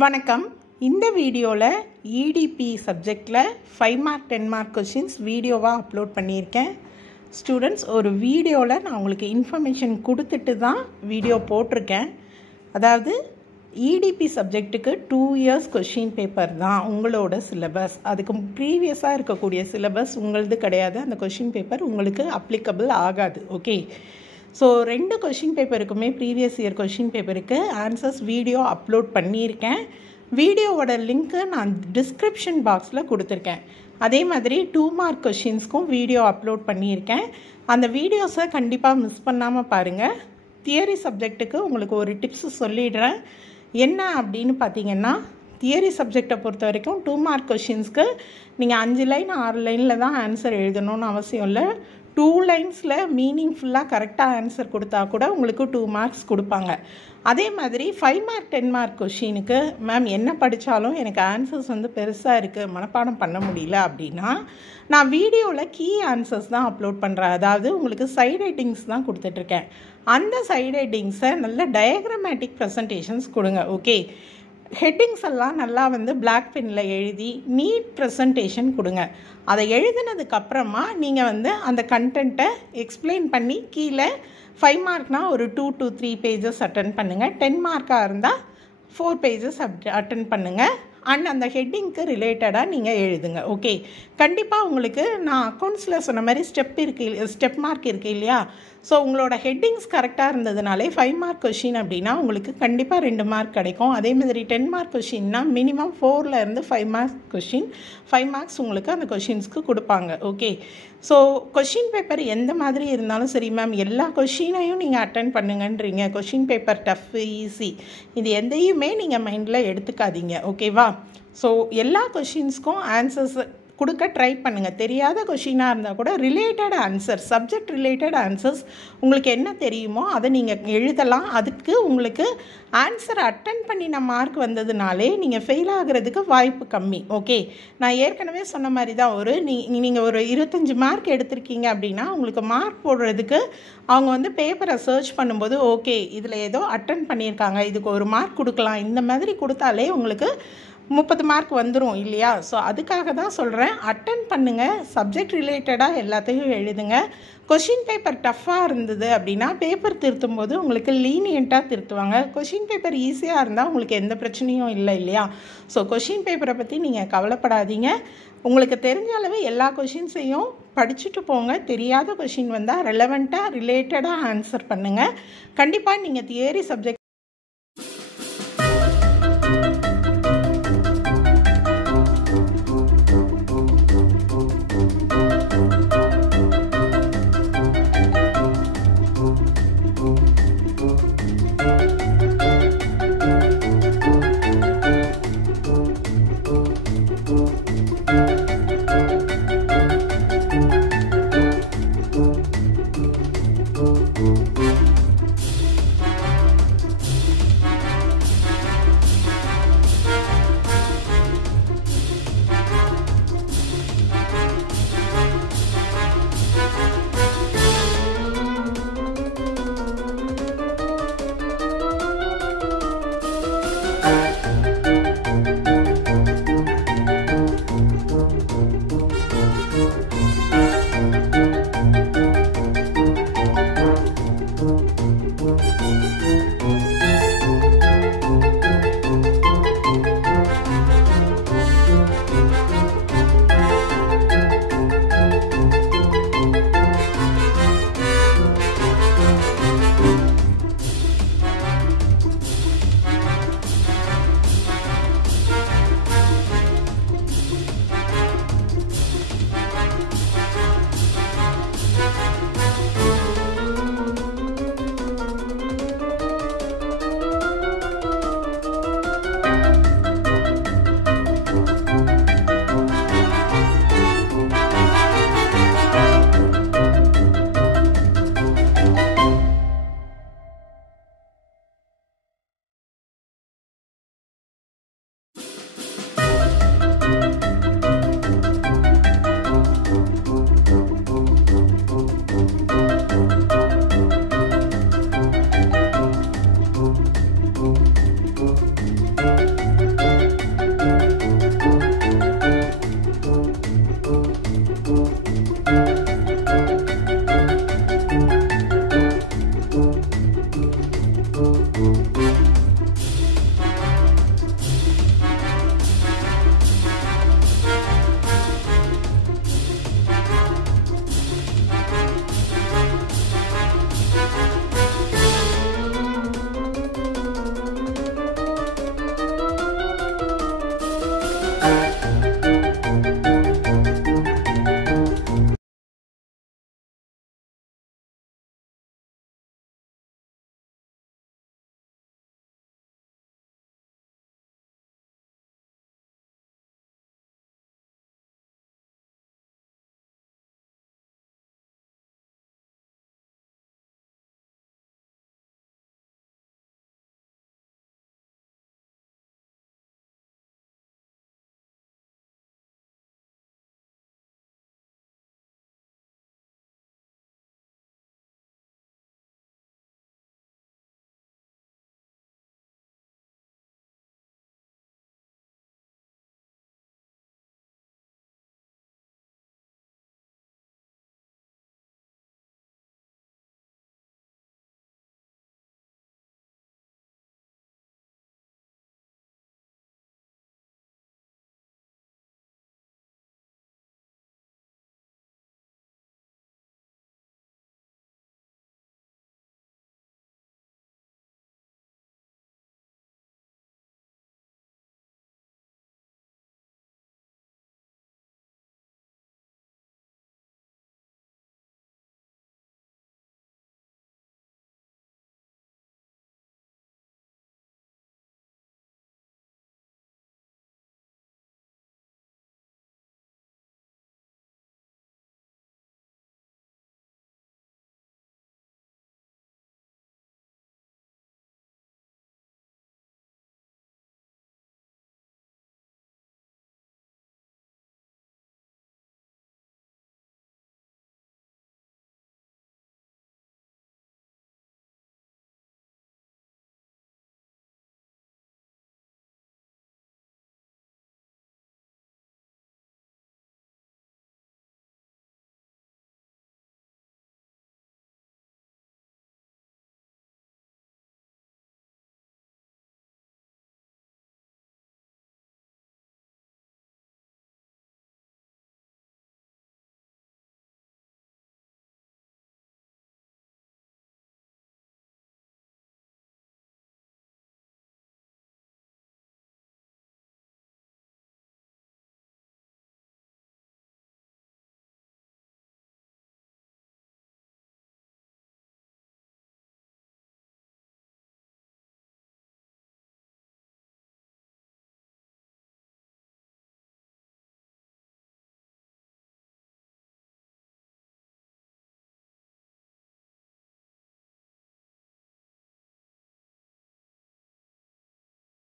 வணக்கம். இந்த வீடியோவில் EDP சப்ஜெக்டில் 5 மார்க் 10 மார்க் கொஷின்ஸ் வீடியோவாக அப்லோட் பண்ணியிருக்கேன். ஸ்டூடெண்ட்ஸ், ஒரு வீடியோவில் நான் உங்களுக்கு இன்ஃபர்மேஷன் கொடுத்துட்டு தான் வீடியோ போட்டிருக்கேன். அதாவது EDP சப்ஜெக்ட்டுக்கு 2 இயர்ஸ் கொஷின் பேப்பர் தான் உங்களோட சிலபஸ். அதுக்கு ப்ரீவியஸாக இருக்கக்கூடிய சிலபஸ் உங்களது கிடையாது. அந்த கொஷின் பேப்பர் உங்களுக்கு அப்ளிகபிள் ஆகாது. ஓகே, ஸோ 2 கொஷின் பேப்பருக்குமே ப்ரீவியஸ் இயர் கொஷின் பேப்பருக்கு ஆன்சர்ஸ் வீடியோ அப்லோட் பண்ணியிருக்கேன். வீடியோவோட லிங்க்கு நான் டிஸ்கிரிப்ஷன் பாக்ஸில் கொடுத்துருக்கேன். அதே மாதிரி 2 மார்க் கொஷின்ஸ்க்கும் வீடியோ அப்லோட் பண்ணியிருக்கேன். அந்த வீடியோஸை கண்டிப்பாக மிஸ் பண்ணாமல் பாருங்கள். தியரி சப்ஜெக்ட்டுக்கு உங்களுக்கு ஒரு டிப்ஸ் சொல்லிடுறேன். என்ன அப்படின்னு பார்த்தீங்கன்னா, தியரி சப்ஜெக்டை பொறுத்த வரைக்கும் 2 மார்க் கொஷின்ஸ்க்கு நீங்கள் 5 லைன் 6 லைனில் தான் ஆன்சர் எழுதணும்னு அவசியம் இல்லை. 2 லைன்ஸில் மீனிங்ஃபுல்லாக கரெக்டாக ஆன்சர் கொடுத்தா கூட உங்களுக்கு 2 மார்க்ஸ் கொடுப்பாங்க. அதே மாதிரி 5 மார்க் 10 மார்க் கொஷினுக்கு மேம் என்ன படித்தாலும் எனக்கு ஆன்சர்ஸ் பெருசாக இருக்குது, மனப்பாடம் பண்ண முடியல அப்படின்னா, நான் வீடியோவில் கீ ஆன்சர்ஸ் தான் அப்லோட் பண்ணுறேன். அதாவது உங்களுக்கு சைட் ஹெட்டிங்ஸ் தான் கொடுத்துட்ருக்கேன். அந்த சைட் ஹெட்டிங்ஸை நல்ல டயக்ராமேட்டிக் ப்ரெசன்டேஷன்ஸ் கொடுங்க. ஓகே, ஹெட்டிங்ஸ் எல்லாம் நல்லா பிளாக் பெனில் எழுதி நீட் ப்ரெசன்டேஷன் கொடுங்க. அதை எழுதினதுக்கப்புறமா நீங்கள் அந்த கண்டென்ட்டை எக்ஸ்பிளைன் பண்ணி கீழே 5 மார்க்னால் ஒரு 2 to 3 பேஜஸ் அட்டன் பண்ணுங்கள். 10 மார்க்காக இருந்தால் 4 பேஜஸ் அட்டன் பண்ணுங்கள். அண்ட் அந்த ஹெட்டிங்க்கு ரிலேட்டடாக நீங்கள் எழுதுங்க. ஓகே, கண்டிப்பாக உங்களுக்கு நான் அக்கௌண்ட்ஸில் சொன்ன மாதிரி ஸ்டெப் மார்க் இருக்குது இல்லையா? ஸோ உங்களோட ஹெட்டிங்ஸ் கரெக்டாக இருந்ததுனாலே 5 மார்க் கொஷின் அப்படின்னா உங்களுக்கு கண்டிப்பாக 2 மார்க் கிடைக்கும். அதே மாதிரி 10 மார்க் கொஷின்னா மினிமம் 4லேருந்து 5 மார்க் கொஷின் 5 மார்க்ஸ் உங்களுக்கு அந்த கொஷின்ஸ்க்கு கொடுப்பாங்க. ஓகே, ஸோ கொஷின் பேப்பர் எந்த மாதிரி இருந்தாலும் சரி மேம், எல்லா கொஷினையும் நீங்கள் அட்டன் பண்ணுங்கன்றீங்க. கொஷின் பேப்பர் டஃப் ஈஸி இது எதையுமே நீங்கள் மைண்டில் எடுத்துக்காதீங்க. ஓகேவா? ஸோ எல்லா கொஷின்ஸ்க்கும் ஆன்சர்ஸ் கொடுக்க ட்ரை பண்ணுங்கள். தெரியாத கொஷினாக இருந்தால் கூட related answer, subject related answers உங்களுக்கு என்ன தெரியுமோ அதை நீங்கள் எழுதலாம். அதுக்கு உங்களுக்கு ஆன்சர் அட்டன் பண்ணின மார்க் வந்ததுனாலே நீங்கள் ஃபெயில் ஆகிறதுக்கு வாய்ப்பு கம்மி. ஓகே, நான் ஏற்கனவே சொன்ன மாதிரி தான், நீங்கள் ஒரு 25 மார்க் எடுத்திருக்கீங்க அப்படின்னா உங்களுக்கு மார்க் போடுறதுக்கு அவங்க பேப்பரை சர்ச் பண்ணும்போது ஓகே இதில் ஏதோ அட்டன் பண்ணியிருக்காங்க, இதுக்கு ஒரு மார்க் கொடுக்கலாம், இந்த மாதிரி கொடுத்தாலே உங்களுக்கு 30 மார்க் வந்துடும் இல்லையா? ஸோ அதுக்காக தான் சொல்கிறேன், அட்டன் பண்ணுங்கள், சப்ஜெக்ட் ரிலேட்டடாக எல்லாத்தையும் எழுதுங்க. கொஷின் பேப்பர் டஃப்பாக இருந்தது அப்படின்னா பேப்பர் திருத்தும் போது உங்களுக்கு லீனியண்ட்டாக திருத்துவாங்க. கொஷின் பேப்பர் ஈஸியாக இருந்தால் உங்களுக்கு எந்த பிரச்சனையும் இல்லை இல்லையா? ஸோ கொஷின் பேப்பரை பற்றி நீங்கள் கவலைப்படாதீங்க. உங்களுக்கு தெரிஞ்ச அளவு எல்லா கொஷின்ஸையும் படிச்சுட்டு போங்க. தெரியாத கொஷின் வந்தால் ரெலவெண்ட்டாக ரிலேட்டடாக ஆன்சர் பண்ணுங்கள். கண்டிப்பாக நீங்கள் தியரி சப்ஜெக்ட்